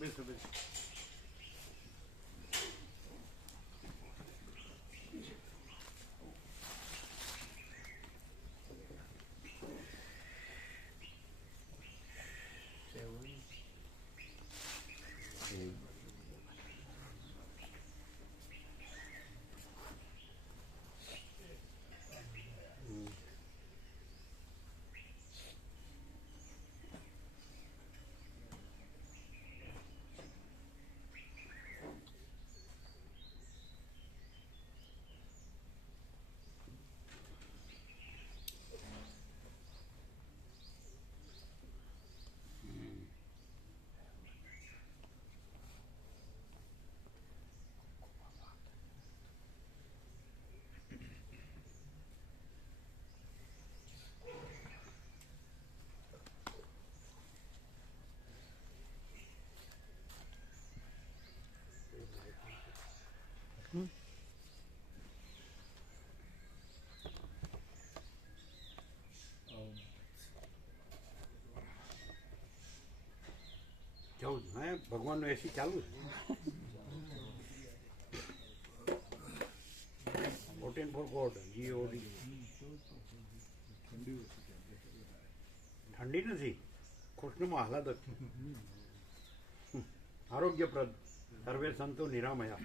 બેસો બેસો. જાઉં હે ભગવાનનો એસી ચાલુ છે. 14 for God GOD. ઠંડી નથી, કૃષ્ણમાં આહલાદક છે, આરોગ્યપ્રદ. સર્વે સંતો નિરામયા.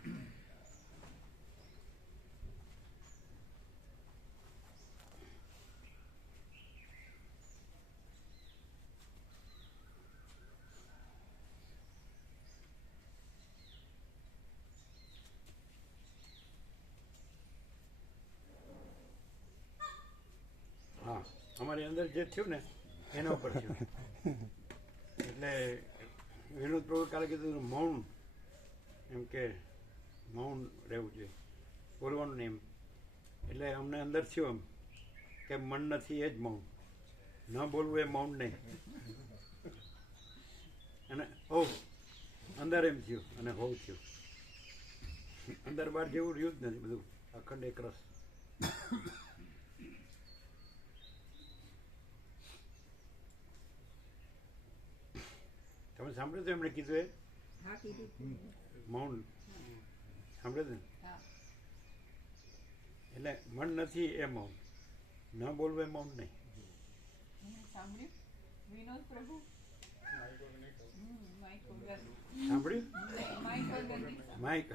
હા, અમારી અંદર જે થયું ને એના ઉપર થયું. એટલે વિનોદ પ્રભુ કાલે કીધું મૌન, એમ કે મૌન રહેવું જોઈએ, બોલવાનું નહીં એમ. એટલે અમને અંદર થયું એમ કે મન નથી એ જ મૌન, ન બોલવું એ મૌન નહીં. અને હોવ અંદર એમ થયું અને હોવ થયું. અંદર બહાર જેવું રહ્યું જ નથી, બધું અખંડ એક રસ. તમે સાંભળ્યું એમણે કીધું એ મૌન સાંભળ્યું ને? એટલે મન નથી એ મૌન, ન બોલવું એ મૌન નહીં. સાંભળ્યું માઇક?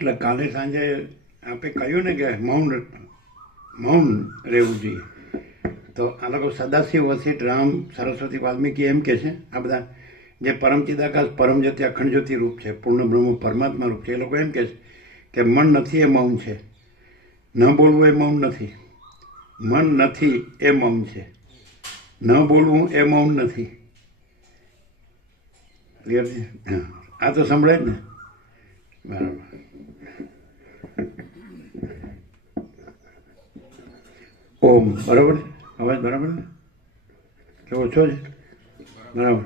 એટલે કાલે સાંજે આપણે કહ્યું ને કે મૌન રહેવું જોઈએ. તો આ લોકો સદાશિવ વસિષ્ઠ રામ સરસ્વતી વાલ્મીકી એમ કે છે, આ બધા જે પરમ ચિદાકાશ પરમ જ્યોતિ અખંડ જ્યોતિ રૂપ છે, પૂર્ણ બ્રહ્મ પરમાત્મા રૂપ છે, એ લોકો એમ કે છે કે મન નથી એ મૌન છે, ન બોલવું એ મૌન નથી. મન નથી એ મૌન છે, ન બોલવું એ મૌન નથી. ક્લિયર છે? હા, આ તો સંભળાય જ ને? બરાબર. ઓમ બરાબર છે, અવાજ બરાબર ને કે ઓછો છે? બરાબર.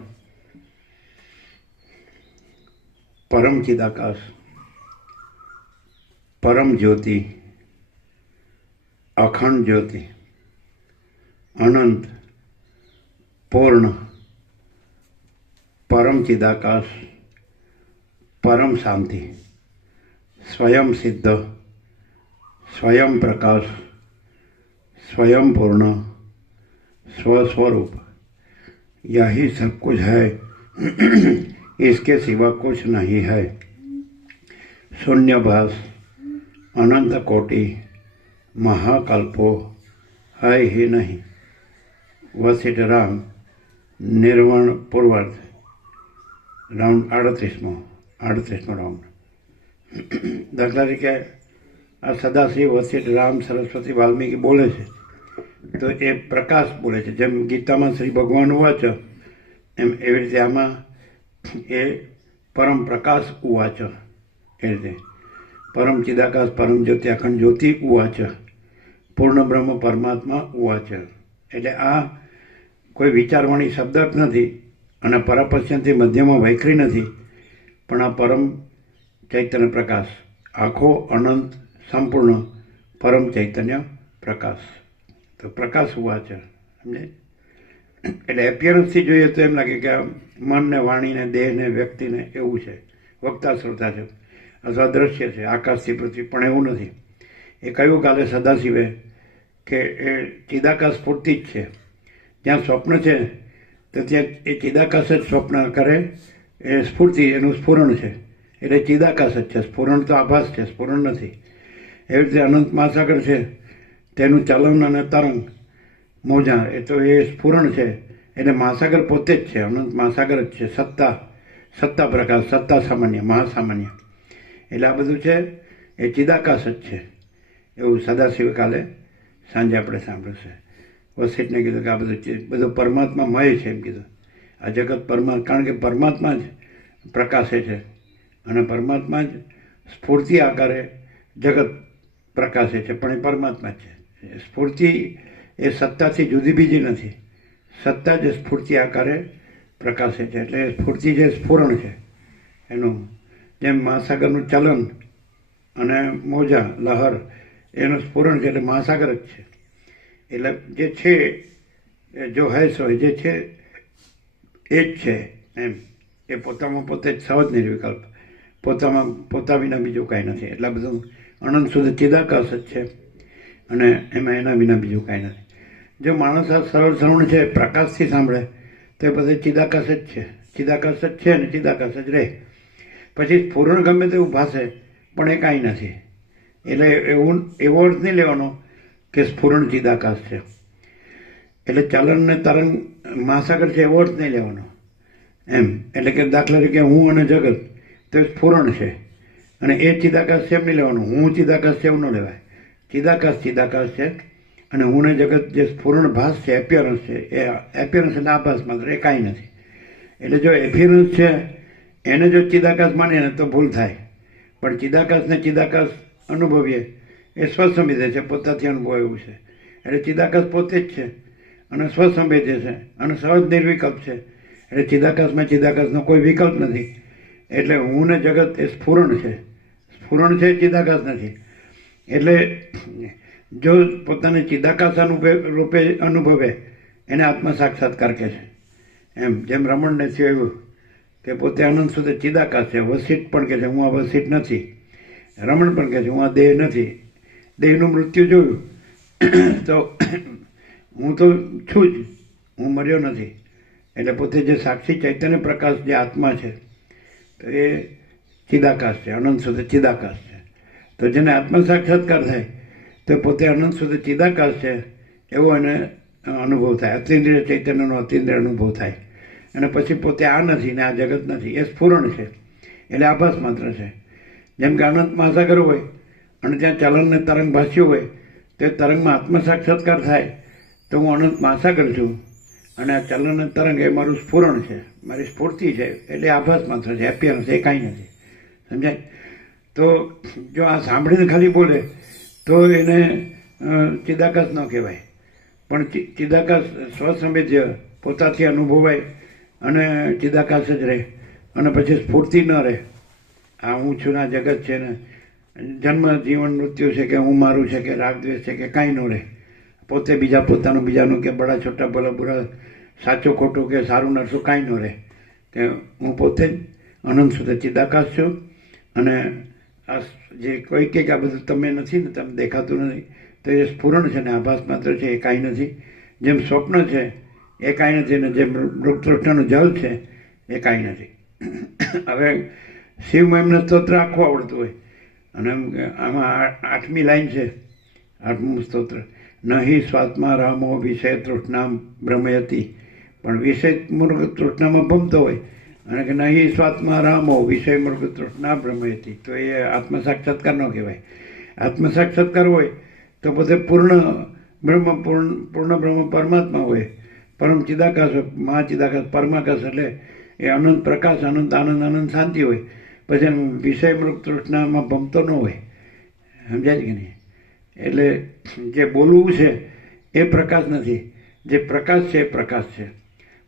પરમ ચિદાકાશ, પરમ જ્યોતિ, અખંડ જ્યોતિ, અનંત, પૂર્ણ, પરમ ચિદાકાશ, પરમ શાંતિ, સ્વયં સિદ્ધ, સ્વયં પ્રકાશ, स्वयं पूर्ण, स्वस्वरूप, यही सब कुछ है, इसके सिवा कुछ नहीं है. शून्यभास, अनंत कोटि, महाकल्पो है ही नहीं. वशिष्ठ राम निर्वाण पूर्वार्थ राउंड 38મો રાઉન્ડ. દાખલા તરીકે આ સદાશિવ વસિષ્ઠ રામ સરસ્વતી વાલ્મીકી બોલે છે તો એ પ્રકાશ બોલે છે. જેમ ગીતામાં શ્રી ભગવાન વાચ એમ એવી રીતે આમાં એ પરમ પ્રકાશ ઉવાચ, એ રીતે પરમ ચિદાકાશ પરમ જ્યોતિ અખંડ જ્યોતિ ઉવાચ, પૂર્ણ બ્રહ્મ પરમાત્મા ઉવાચ. એટલે આ કોઈ વિચારવાણી શબ્દ જ નથી અને પરાપશ્યંથી મધ્યમાં વૈખરી નથી, પણ આ પરમ ચૈતન્ય પ્રકાશ, આખો અનંત સંપૂર્ણ પરમ ચૈતન્ય પ્રકાશ. તો પ્રકાશ ઉવાચ સમજે. એટલે એપિયરન્સથી જોઈએ તો એમ લાગે કે આ મનને, વાણીને, દેહને, વ્યક્તિને એવું છે, વક્તા શ્રોતા છે અથવા દ્રશ્ય છે, આકાશથી પૃથ્વી, પણ એવું નથી. એ કહ્યું કાલે સદાશિવે કે એ ચિદાકાશ સ્ફૂર્તિ જ છે. જ્યાં સ્વપ્ન છે તો ત્યાં એ ચિદાકાશ જ સ્વપ્ન કરે, એ સ્ફૂર્તિ એનું સ્ફુરણ છે, એટલે ચિદાકાશ જ છે. સ્ફુરણ તો આભાસ છે, સ્ફુરણ નથી. એવી રીતે અનંત મહાસાગર છે, તેનું ચલન અને તરંગ મોજા એ તો એ સ્ફુરણ છે, એટલે મહાસાગર પોતે જ છે, અનંત મહાસાગર જ છે. સત્તા પ્રકાશ, સત્તા સામાન્ય, મહાસામાન્ય, એટલે આ બધું છે એ ચિદાકાશ જ છે. એવું સદાશિવ કાલે સાંજે આપણે સાંભળ્યું છે. વસિષ્ઠને કીધું કે આ બધું પરમાત્મામય છે એમ કીધું. આ જગત કારણ કે પરમાત્મા જ પ્રકાશે છે અને પરમાત્મા જ સ્ફૂર્તિ આકારે જગત પ્રકાશે છે, પણ એ પરમાત્મા જ છે. સ્ફૂર્તિ એ સત્તાથી જુદી બીજી નથી, સત્તા જ સ્ફૂર્તિ આકારે પ્રકાશે છે. એટલે સ્ફૂર્તિ જે સ્ફુરણ છે એનું, જેમ મહાસાગરનું ચલન અને મોજા, લહર એનું સ્ફુરણ છે, એટલે મહાસાગર જ છે. એટલે જે છે જો હૈ સો જે છે એ જ છે એમ. એ પોતામાં પોતે જ સહજ નિર્વિકલ્પ, પોતા વિના બીજું કાંઈ નથી. એટલે બધું અનંત સુધી ચિદાકાશ જ છે અને એમાં એના વિના બીજું કાંઈ નથી. જો માણસ આ સરળ શ્રવણ છે પ્રકાશથી સાંભળે તો એ બધે ચિદાકાશ જ છે, ચિદાકાશ જ છે ને ચિદાકાશ જ રહે. પછી સ્ફુરણ ગમે તેવું ભાષે પણ એ કાંઈ નથી. એટલે એવો અર્થ નહીં લેવાનો કે સ્ફુરણ ચિદાકાશ છે, એટલે ચલન ને તરંગ મહાસાગર છે એવો અર્થ નહીં લેવાનો એમ. એટલે કે દાખલા તરીકે હું અને જગત તો એ સ્ફુરણ છે અને એ ચિદાકાશ છે એમ નહીં લેવાનું. હું ચિદાકાશ છે એવું ન લેવાય. ચિદાકાશ છે અને હું ને જગત જે સ્ફુરણ ભાસ છે, એપિયરન્સ છે, એ એપિયરન્સ એટલે આભાસ માત્ર, એ કાંઈ નથી. એટલે જો એપિયરન્સ છે એને જો ચિદાકાશ માનીએ ને તો ભૂલ થાય. પણ ચિદાકાશને ચિદાકાશ અનુભવીએ એ સ્વસંવેદ્ય છે, પોતાથી અનુભવ એવું છે. એટલે ચિદાકાશ પોતે જ છે અને સ્વસંવેદ્ય છે અને સહજ નિર્વિકલ્પ છે. એટલે ચિદાકાશનો કોઈ વિકલ્પ નથી. એટલે હું ને જગત એ સ્ફુરણ છે, ચિદાકાશ નથી. એટલે જો પોતાને ચિદાકાશ રૂપે અનુભવે એને આત્મ સાક્ષાત્કાર કહે છે. એમ જેમ રમણને થયું એવું કે પોતે અનંત સુધી ચિદાકાશ છે. વસિષ્ઠ પણ કહે છે હું આ વસિષ્ઠ નથી. રમણ પણ કહે છે હું આ દેહ નથી. દેહનું મૃત્યુ જોયું તો હું તો છું જ, હું મર્યો નથી. એટલે પોતે જે સાક્ષી ચૈતન્ય પ્રકાશ જે આત્મા છે તો એ ચિદાકાશ છે, અનંત સુધી ચિદાકાશ છે. તો જેને આત્મ સાક્ષાત્કાર થાય તો પોતે અનંત સુધી ચિદાકાશ છે એવો એને અનુભવ થાય. અતિન્દ્રિય ચૈતન્યનો અતિન્દ્રિય અનુભવ થાય અને પછી પોતે આ નથી ને આ જગત નથી, એ સ્ફુરણ છે, એટલે આભાસ માત્ર છે. જેમ કે અનંત મહાસાગર હોય અને ત્યાં ચલન ને તરંગ ભાસ્યું હોય તો એ તરંગમાં આત્મ સાક્ષાત્કાર થાય તો હું અનંત મહાસાગર છું અને આ ચલન અને તરંગ એ મારું સ્ફુરણ છે, મારી સ્ફૂર્તિ છે, એટલે આભાસ માત્ર છે, એપિયરન્સ એ કાંઈ નથી. સમજાય? તો જો આ સાંભળીને ખાલી બોલે તો એને ચિદાકાશ ન કહેવાય. પણ ચિદાકાશ સ્વસંવેદ્ય, પોતાથી અનુભવાય અને ચિદાકાશ જ રહે અને પછી સ્ફૂર્તિ ન રહે. આ હું છું ના જગત છે ને જન્મ જીવન મૃત્યુ છે કે હું મારું છે કે રાગ દ્વેષ છે કે કાંઈ ન રહે. પોતે પોતાનું બીજાનું કે બડા છોટા ભલા બુરા, સાચું ખોટું કે સારું નરસું કાંઈ ન રહે. કે હું પોતે જ અનંત સુધી ચિદાકાશ છું અને આ જે કોઈ કંઈક આ બધું તમે નથી ને, તમે દેખાતું નથી, તો એ સ્ફુરણ છે ને આભાસ માત્ર છે, એ કાંઈ નથી. જેમ સ્વપ્ન છે એ કાંઈ નથી ને જેમ મૃગતૃષ્ણનું જલ છે એ કાંઈ નથી. હવે શિવ મહિમનું સ્તોત્ર આખું આવડતું હોય અને આમાં 8મી લાઈન છે, 8મું સ્તોત્ર. નહીં સ્વાત્મા રામો વિષય તૃષ્ણા ભ્રમયતી, પણ વિષય મૃગ તૃષ્ણામાં ભમતો હોય અને કે નહીં સ્વાત્મા રામો વિષય મૃગ તૃષ્ણા ભ્રમયતી, તો એ આત્મ સાક્ષાત્કાર ન કહેવાય. આત્મ સાક્ષાત્કાર હોય તો પોતે પૂર્ણ બ્રહ્મ પરમાત્મા હોય, પરમ ચિદાકાશ, મહાચિદાકાશ, પરમાકાશ. એટલે એ અનંત પ્રકાશ, અનંત આનંદ, અનંત શાંતિ હોય. પછી એમ વિષય મૃગ તૃષ્ણામાં ભમતો ન હોય. સમજાય કે નહીં? એટલે જે બોલવું છે એ પ્રકાશ નથી, જે પ્રકાશ છે એ પ્રકાશ છે.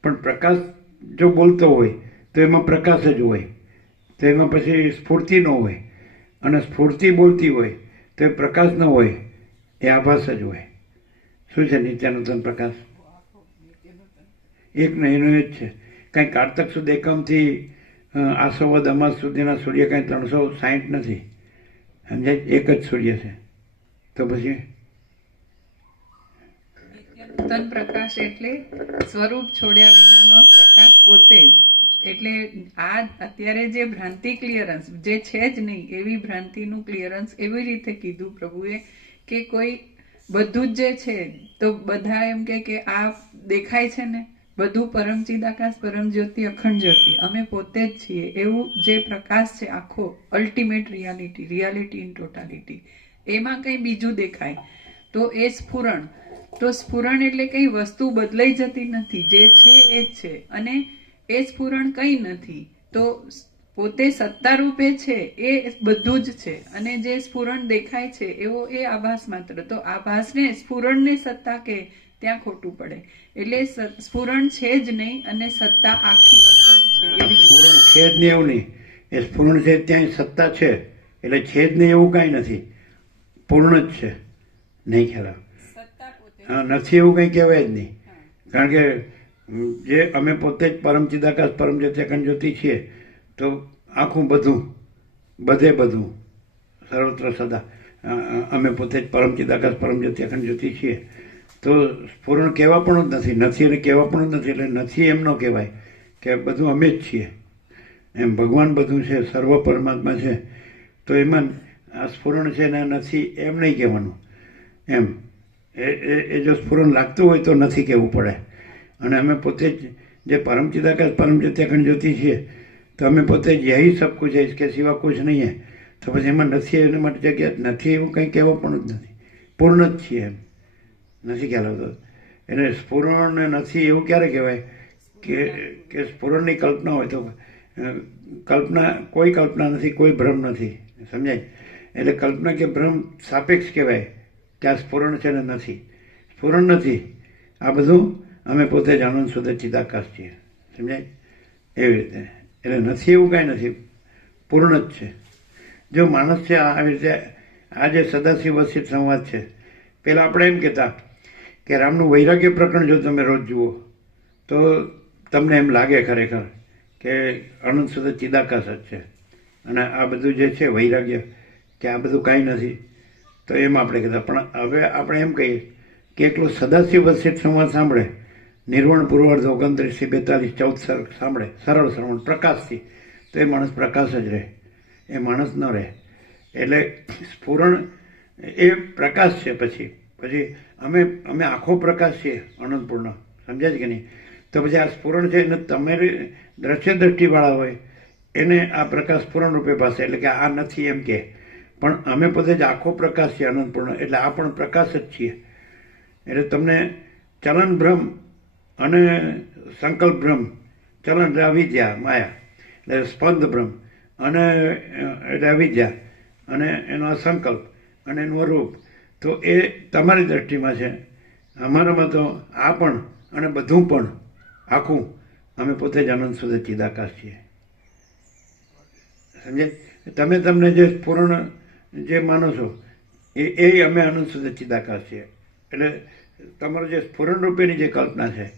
પણ પ્રકાશ જો બોલતો હોય તો એમાં પ્રકાશ જ હોય, તો એમાં પછી સ્ફૂર્તિ ન હોય. અને સ્ફૂર્તિ બોલતી હોય તો એ પ્રકાશ ન હોય, એ આભાસ જ હોય. શું છે નિત્યાનૂતન પ્રકાશ? એક ને એનું એ જ છે. કાંઈ કારતક સુદ એકમથી આસોવદ અમાસ સુધીના સૂર્ય કાંઈ 360 નથી. સમજાય? એક જ સૂર્ય છે. તો પછી નિત્યાનૂતન પ્રકાશ એટલે સ્વરૂપ છોડ્યા વિનાનો પ્રકાશ પોતે જ. એટલે આ અત્યારે જે ભ્રાંતિ ક્લિયરન્સ જે છે જ નહીં એવી ભ્રાંતિનું ક્લિયરન્સ એવી રીતે કીધું પ્રભુએ કે કોઈ બધું જ જે છે તો બધા એમ કે આ દેખાય છે ને બધું પરમ ચિદાકાશ, પરમ જ્યોતિ, અખંડ જ્યોતિ, અમે પોતે જ છીએ એવું જે પ્રકાશ છે આખો ultimate reality, reality in totality, એમાં કંઈ બીજું દેખાય તો એ સ્ફુરણ. તો સ્ફુરણ એટલે કંઈ વસ્તુ બદલાઈ જતી નથી, જે છે એ જ છે. અને એ સ્ફુરણ કંઈ નથી, તો પોતે સત્તા રૂપે છે એ બધું જ છે. અને જે સ્ફુરણ દેખાય છે એવો એ આભાસ માત્ર. તો આભાસને સ્ફુરણને સત્તા કે ત્યાં ખોટું પડે. એટલે સ્ફુરણ છે જ નહીં અને સત્તા આખી અખંડ છે. સ્ફુરણ છે જ નહીં એવું નહીં, એ સ્ફુરણ છે ત્યાં સત્તા છે, એટલે છે જ નહીં એવું કાંઈ નથી, પૂર્ણ જ છે. નહીં ખ્યાલ આવે? હા, નથી એવું કંઈ કહેવાય જ નહીં. કારણ કે જે અમે પોતે જ પરમ ચિદાકાશ, પરમ જ્યોતિ, અખંડ જ્યોતિ છીએ, તો આખું બધું, બધે બધું, સર્વત્ર સદા અમે પોતે જ પરમ ચિદાકાશ, પરમ જ્યોતિ, અખંડ જ્યોતિ છીએ. તો સ્ફુરણ કહેવા પણ જ નથી, નથી અને કહેવા પણ જ નથી. એટલે નથી એમ ન કહેવાય કે બધું અમે જ છીએ. એમ ભગવાન બધું છે, સર્વ પરમાત્મા છે. તો એમાં આ સ્ફુરણ છે ને નથી એમ નહીં કહેવાનું. એમ એ જો સ્ફુરણ લાગતું હોય તો નથી કહેવું પડે. અને અમે પોતે જ જે પરમ ચિદાકાશ, પરમ જ્યોતિ, અખંડ જ્યોતિ છીએ, તો અમે પોતે જ યહી સબ કુછ है, इसके सिवा कुछ नहीं है. તો પછી એમાં નથી એના માટે જગ્યા નથી એવું કંઈ કહેવા પણ જ નથી, પૂર્ણ જ છીએ. એમ નથી ખ્યાલ આવતો. એટલે સ્ફુરણ નથી એવું ક્યારે કહેવાય કે સ્ફુરણની કલ્પના હોય તો કલ્પના, કોઈ કલ્પના નથી, કોઈ ભ્રમ નથી. સમજાય? એટલે કલ્પના કે ભ્રમ સાપેક્ષ કહેવાય કે આ સ્ફુરણ છે ને નથી. સ્ફુરણ નથી, આ બધું અમે પોતે જ આનંદ શુદ્ધ ચિદાકાશ છીએ. સમજાય? એવી રીતે. એટલે નથી એવું કાંઈ નથી, પૂર્ણ જ છે. જો માણસ છે આવી રીતે, આ જે સદાશિવ વસિત સંવાદ છે, પહેલાં આપણે એમ કહેતા કે રામનું વૈરાગ્ય પ્રકરણ જો તમે રોજ જુઓ તો તમને એમ લાગે ખરેખર કે અનંત શુદ્ધ ચિદાકાશ જ છે. અને આ બધું જે છે વૈરાગ્ય, કે આ બધું કાંઈ નથી, તો એમ આપણે કહેતા. પણ હવે આપણે એમ કહીએ કે એકલો સદાશિવ વસિત સંવાદ સાંભળે, નિર્વણ પૂર્વાર્ધ 29 થી 42 14 સાંભળે, સરળ શ્રવણ પ્રકાશથી, તો એ માણસ પ્રકાશ જ રહે, એ માણસ ન રહે. એટલે સ્ફુરણ એ પ્રકાશ છે. પછી અમે આખો પ્રકાશ છીએ, અનંતપૂર્ણ. સમજાય છે કે નહીં? તો પછી આ સ્ફુરણ છે એને તમારી દ્રશ્ય દ્રષ્ટિવાળા હોય એને આ પ્રકાશ સ્ફુરણ રૂપે પાસે, એટલે કે આ નથી એમ કે. પણ અમે પોતે જ આખો પ્રકાશ છીએ, અનંતપૂર્ણ, એટલે આ પણ પ્રકાશ જ છીએ. એટલે તમને ચલન ભ્રમ અને સંકલ્પ ભ્રમ, ચલન એટલે અવિદ્યા, માયા, એટલે સ્પંદ ભ્રમ, અને એટલે અવિદ્યા, અને એનો સંકલ્પ અને એનું અરૂપ, તો એ તમારી દ્રષ્ટિમાં છે. અમારામાં તો આ પણ અને બધું પણ આખું અમે પોતે જ આનંદ શુદ્ધ ચિદાકાશ છીએ. સમજે? તમને જે સ્ફુરણ જે માનો છો એ અમે આનંદ શુદ્ધ ચિદાકાશ છીએ. એટલે તમારું જે સ્ફુરણ રૂપેની જે કલ્પના છે,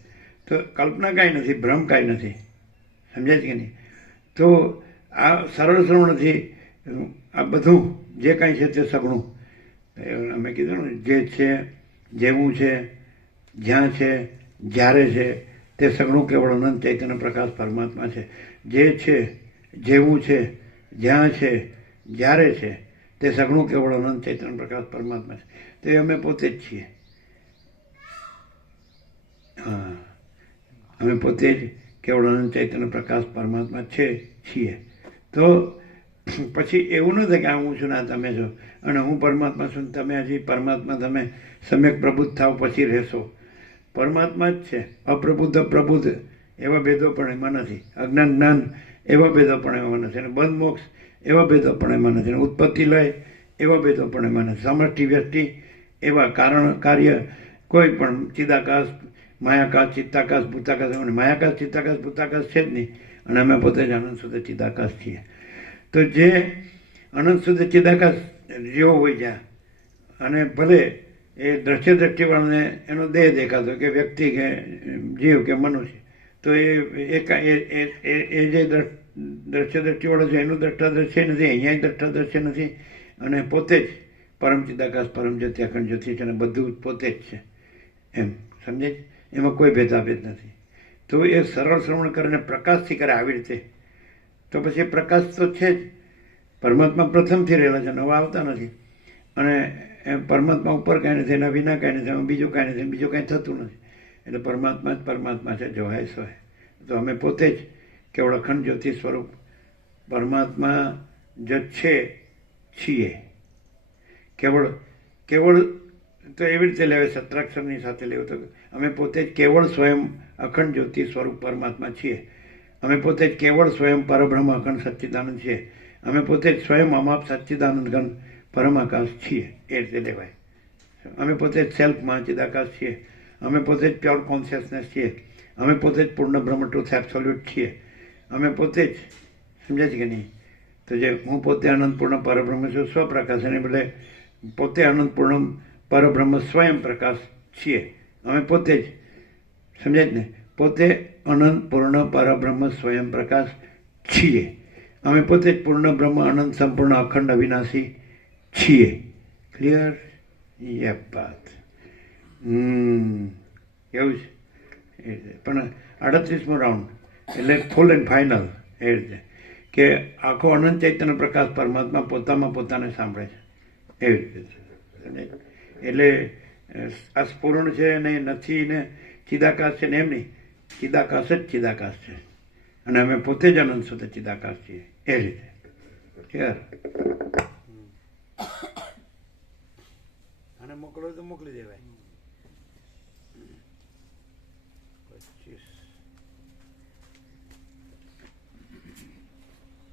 તો કલ્પના કાંઈ નથી, ભ્રમ કાંઈ નથી. સમજાય છે કે નહીં? તો આ સરળ શ્રવણથી આ બધું જે કાંઈ છે તે સગુણું, અમે કીધું ને, જે છે, જેવું છે, જ્યાં છે, જ્યારે છે, તે સગુણું કેવળ અનંત ચૈતન્ય પ્રકાશ પરમાત્મા છે. જે છે, જેવું છે, જ્યાં છે, જ્યારે છે, તે સગુણું કેવળ અનંત ચૈતન્ય પ્રકાશ પરમાત્મા છે. તે અમે પોતે જ છીએ. હા, અમે પોતે જ કેવળ અનંત ચૈતન્ય પ્રકાશ પરમાત્મા છીએ. તો પછી એવું નથી કે આ હું છું ને તમે છો, અને હું પરમાત્મા છું, તમે હજી પરમાત્મા, તમે સમ્યક પ્રબુદ્ધ થાવ પછી રહેશો. પરમાત્મા જ છે, અપ્રબુદ્ધ પ્રબુદ્ધ એવા ભેદો પણ એમાં નથી, અજ્ઞાન જ્ઞાન એવા ભેદો પણ એમાં નથી, અને બંધ મોક્ષ એવા ભેદો પણ એમાં નથી, અને ઉત્પત્તિ લય એવા ભેદો પણ એમાં નથી, સમષ્ટિ વ્યષ્ટિ એવા કારણ કાર્ય કોઈ પણ ચિદાકાશ માયાકાશ ચિત્તાકાશ ભૂતાકાશ, માયાકાશ ચિત્તાકાશ ભૂતાકાશ છે જ નહીં, અને અમે પોતે જ અનંત શુદ્ધ ચિદાકાશ છીએ. તો જે અનંત શુદ્ધ ચિદાકાશ જેવો હોય જ્યાં, અને ભલે એ દ્રશ્ય દ્રષ્ટિવાળાને એનો દેહ દેખાતો કે વ્યક્તિ કે જીવ કે મનુષ્ય, તો એ જે દ્રશ્ય દ્રષ્ટિવાળો છે એનું દ્રષ્ટા દ્રશ્ય નથી, અહીંયા દ્રષ્ટા દ્રશ્ય નથી, અને પોતે જ પરમ ચિદાકાશ પરમ જ્યોતિ અખંડ જ્યોતિ છે, અને બધું પોતે જ છે એમ સમજે, એમાં કોઈ ભેદાભેદ નથી. તો એ સરળ શ્રવણ કરીને પ્રકાશથી કરે આવી રીતે, તો પછી પ્રકાશ તો છે જ, પરમાત્મા પ્રથમથી રહેલા છે, નવા આવતા નથી, અને પરમાત્મા ઉપર કાંઈ નથી, એના વિના કાંઈ નથી, એમાં બીજું કાંઈ નથી, બીજું કાંઈ થતું નથી, એટલે પરમાત્મા જ પરમાત્મા છે, જોહાય સોય. તો અમે પોતે જ કેવળ અખંડ જ્યોતિ સ્વરૂપ પરમાત્મા જ છે છીએ. કેવળ તો એવી રીતે લેવે, સત્રાક્ષરની સાથે લેવું તો અમે પોતે જ કેવળ સ્વયં અખંડ જ્યોતિ સ્વરૂપ પરમાત્મા છીએ. અમે પોતે જ કેવળ સ્વયં પરબ્રહ્મ અખંડ સચ્ચિદાનંદ છીએ. અમે પોતે જ સ્વયં અમાપ સચ્ચિદાનંદ ઘન પરમાકાશ છીએ, એ રીતે લેવાય. અમે પોતે જ સેલ્ફમાં ચિદાકાશ છીએ. અમે પોતે જ પ્યોર કોન્શિયસનેસ છીએ. અમે પોતે જ પૂર્ણ બ્રહ્મ ટ્રુથ એબ્સોલ્યુટ છીએ. અમે પોતે જ, સમજે છે કે નહીં? તો જે હું પોતે અનંત પૂર્ણ પરબ્રહ્મ છું સ્વપ્રકાશ, એને બદલે પોતે અનંત પૂર્ણ પરબ્રહ્મ સ્વયં પ્રકાશ છીએ. અમે પોતે જ, સમજે જ ને, પોતે અનંત પૂર્ણ પરબ્રહ્મ સ્વયં પ્રકાશ છીએ. અમે પોતે જ પૂર્ણ બ્રહ્મ અનંત સંપૂર્ણ અખંડ અવિનાશી છીએ. ક્લિયર? એ વાત એવું છે. એ રીતે પણ 38મો રાઉન્ડ એટલે ફૂલ એન્ડ ફાઇનલ એ રીતે કે આખો અનંત ચૈતન્ય પ્રકાશ પરમાત્મા પોતામાં પોતાને સાંભળે છે, એવી રીતે સમજે. એટલે આ સ્ફુરણ છે ને નથી ને ચિદાકાશ છે ને એમ નહીં, ચિદાકાશ જ ચિદાકાશ છે, અને અમે પોતે જ અનંત શુદ્ધ ચિદાકાશ છીએ, એ રીતે. ક્લિયર? આને મોકલો તો મોકલી દેવાય. 25